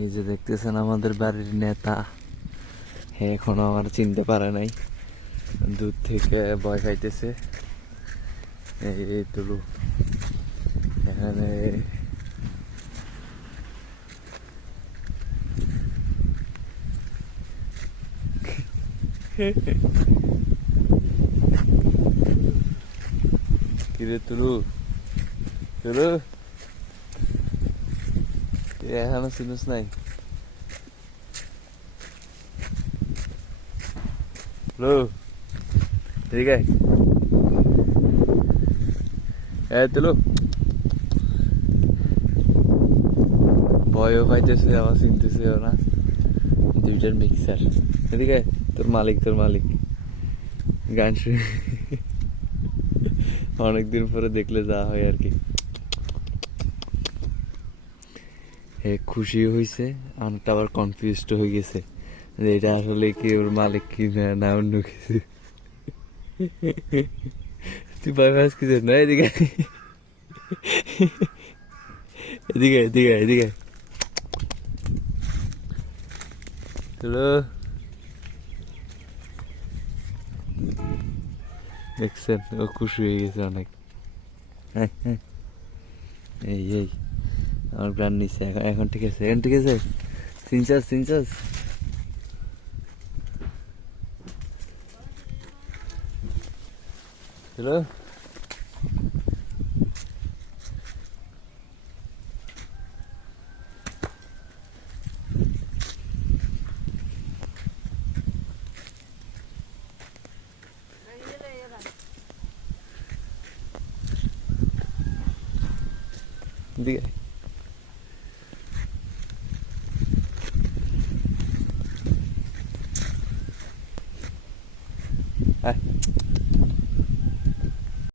এই যে দেখতেছেন আমাদের বাড়ির নেতা, হ্যাঁ এখনো আমার চিনতে পারে নাই, দূর থেকে ভয় খাইতেছে। এই তুলু এখানে কিরে তুলু, তুলু তুই এখনো চিনিস নাই? হ্যালো, ঠিক আছে। হ্যাঁ তুলু, ভয়ও পাইতেছে আবার চিনতেছেও না, দুইটার মিক্সার। এদিকে তোর মালিক, তোর মালিক গান শুনে অনেকদিন পরে দেখলে যা হয় আর কি। হে খুশি হয়েছে, অনেকটা আবার কনফিউজড হয়ে গেছে যে এটা আসলে কি ওর মালিক কি না অন্য কিছু। তুই ভয় পাস কিছু না? এদিকে এদিকে এদিকে এদিকে। হ্যালো, দেখছেন ও খুশি হয়ে গেছে অনেক। এই এই আমার প্রাণ নিচ্ছে এখন, এখন ঠিক আছে, এখন ঠিক আছে। সিনচাস সিনচাস। হ্যালো, এদিকে আয়।